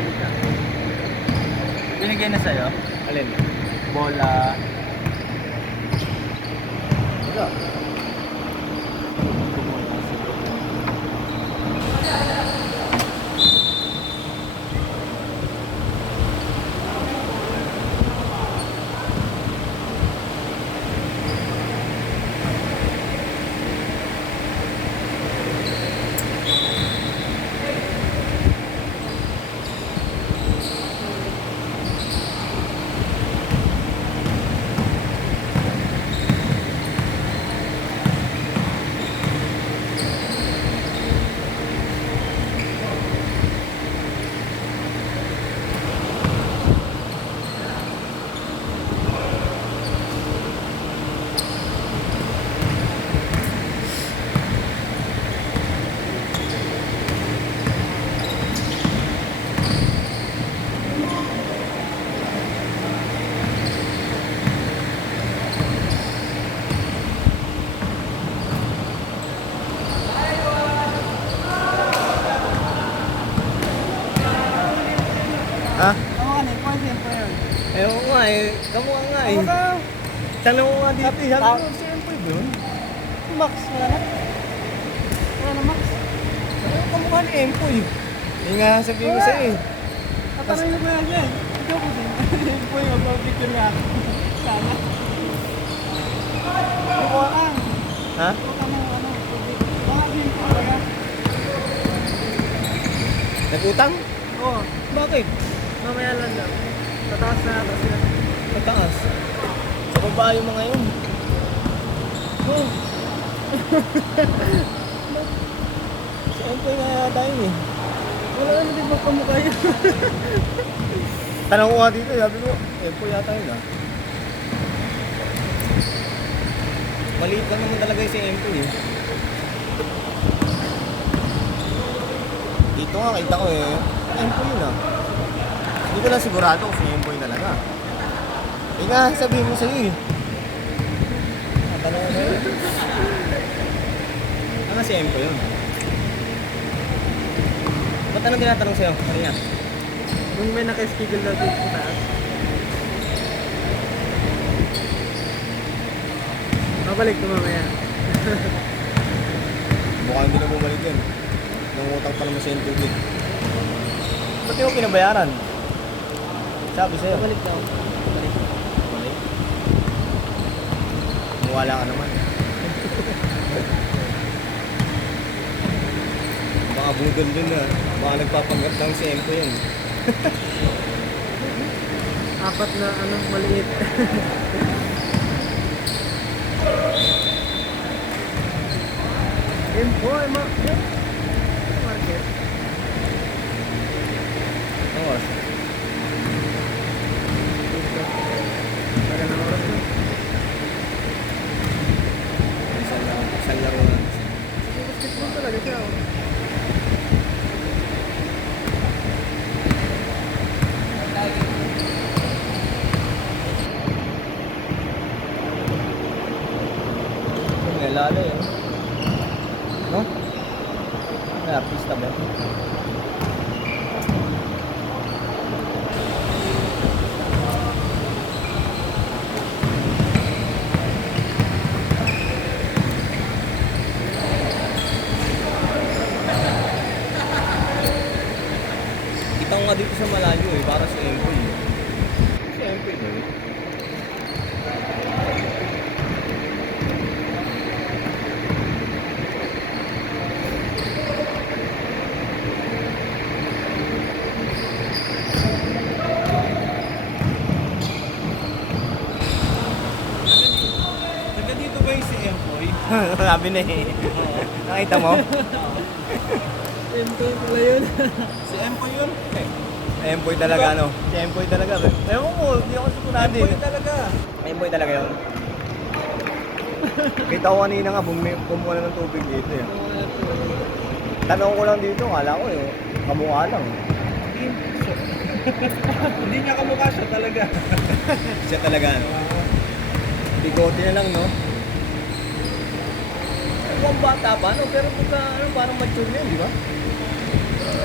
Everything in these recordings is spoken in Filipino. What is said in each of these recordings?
balita. Binigay na sa'yo? Alin? Bola. Wala. Ha? Ano ka na? Ikaw siyempre yun. Ewan ko nga eh. Kamukha nga eh. Ano ka? Tanong ko nga dito eh. Sabi Ah. ko, siyempre doon. Max, wala na. Wala na, Max. Ano kamukha ni Empoy? Hindi nga sabihin ko sa'yo eh. Katanay na ba yan yan? Ikaw ko din. Yung po yung mag-picture nga ako. Sana. Kukuha ka. Ha? Kukuha ka ng ano. Mga din po talaga. Nag-utang? Oo. Bakit? Mamaya lang daw. Tataas na ata sila. Mataas. Sa baba yung mga yun. Oo. Si Empoy nga yata yun eh. Wala naman din magkamukha yun. Tanong ko nga dito, sabi ko, Empoy yata yun ah. Maliit lang naman talaga yung si Empoy eh. Dito nga kita ko eh, Empoy yun ah. Hindi ko lang sigurado kung si Empoy talaga. Eh nga, sabihin mo sa'yo eh. Tanong ko sa'yo. Ano si Empoy yun? Ba't anong tinatanong sa'yo? Kanina? Kung may naka-schedule na dito sa taas. Babalik ko mamaya. Mukhang hindi na bumalik yun. Nangutang pa naman sa yung tubig. Ba't yung pinabayaran? Sabi sa'yo. Babalik daw. Babalik. Balik. Mawala ka naman. Baka budol dun na. Baka nagpapanggap lang si Empo yun. Apat na ano, maliit. Empoy, market. Ang oras? Tagal ng oras na. Isang laro na. Basketball talaga siya. Oh. May lalo yun. No? May artista ba? Kita ko nga dito sa malayo eh, para si Empoy eh. Si Empoy ba yun? Taga dito ba yung si Empoy? Sabi na eh. Nakita mo? Empoy pala yun. Si Empoy yun? Empoy talaga ano? Si Empoy talaga. Ewan ko, hindi ako sigurado eh. Empoy talaga. Empoy talaga yun. Kita ko kanina nga, bumuha na ng tubig dito eh. Tanong ko lang dito, kala ko eh, kamukha lang. Hindi niya kamukha siya talaga. Siya talaga ano? Bigote na lang no? Mukhang bata pa no? Pero pagka ano, parang mature na yun, di ba?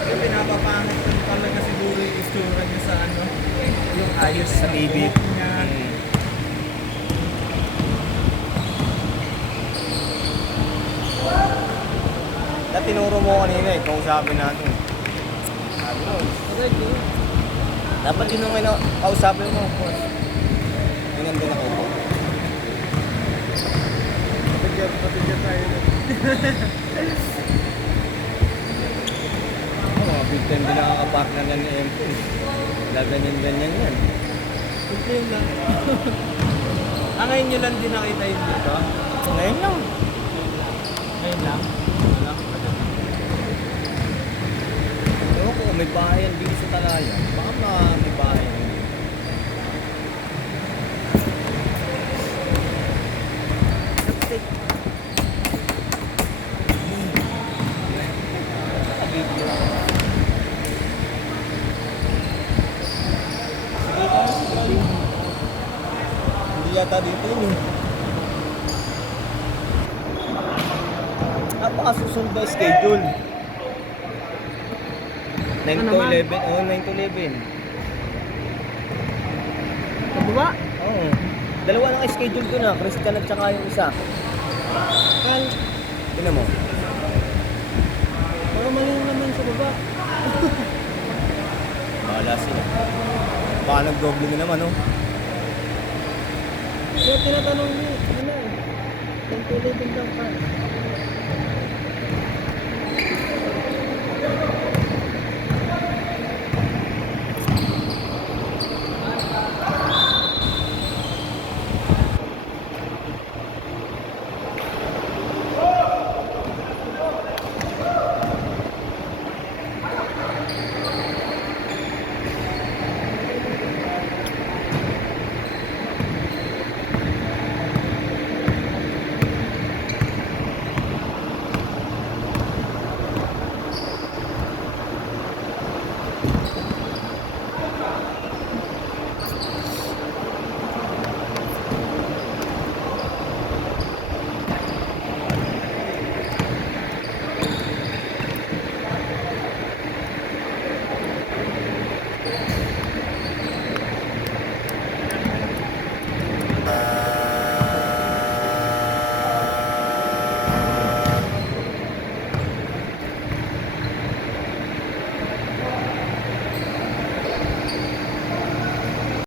Yung pinapapangit talaga siguro yung ayos sa ng TV. buhok niya. Na tinuro mo kanina eh, kausapin natin. Sabi mo, Correct, eh. dapat yun yung kausapin mo, of course. Ganyan din ako. Patigyan tayo. Mga big time din nakakapartner na ni MP. Ganyan-ganyan yan. Complain lang. Ngayon nyo lang din nakita yun dito? Ngayon lang. Ngayon lang? Wala. Ewan ko, may bahayan dito sa Talayan. Baka may bahayan dito. Nakabigyo. Hindi yata dito yun eh. Napakasusunod na schedule. 9 Ano to naman? 11. Oo, 9 to 11. Kababa? Oo. Dalawa lang schedule ko na. Christian at saka yung isa. Kal, Tingnan mo. baka mali naman sa baba. Bahala sila. Baka nag-doble na naman, oh. Kaya tinatanong niya, ano eh. Yung tuloy din daw ka.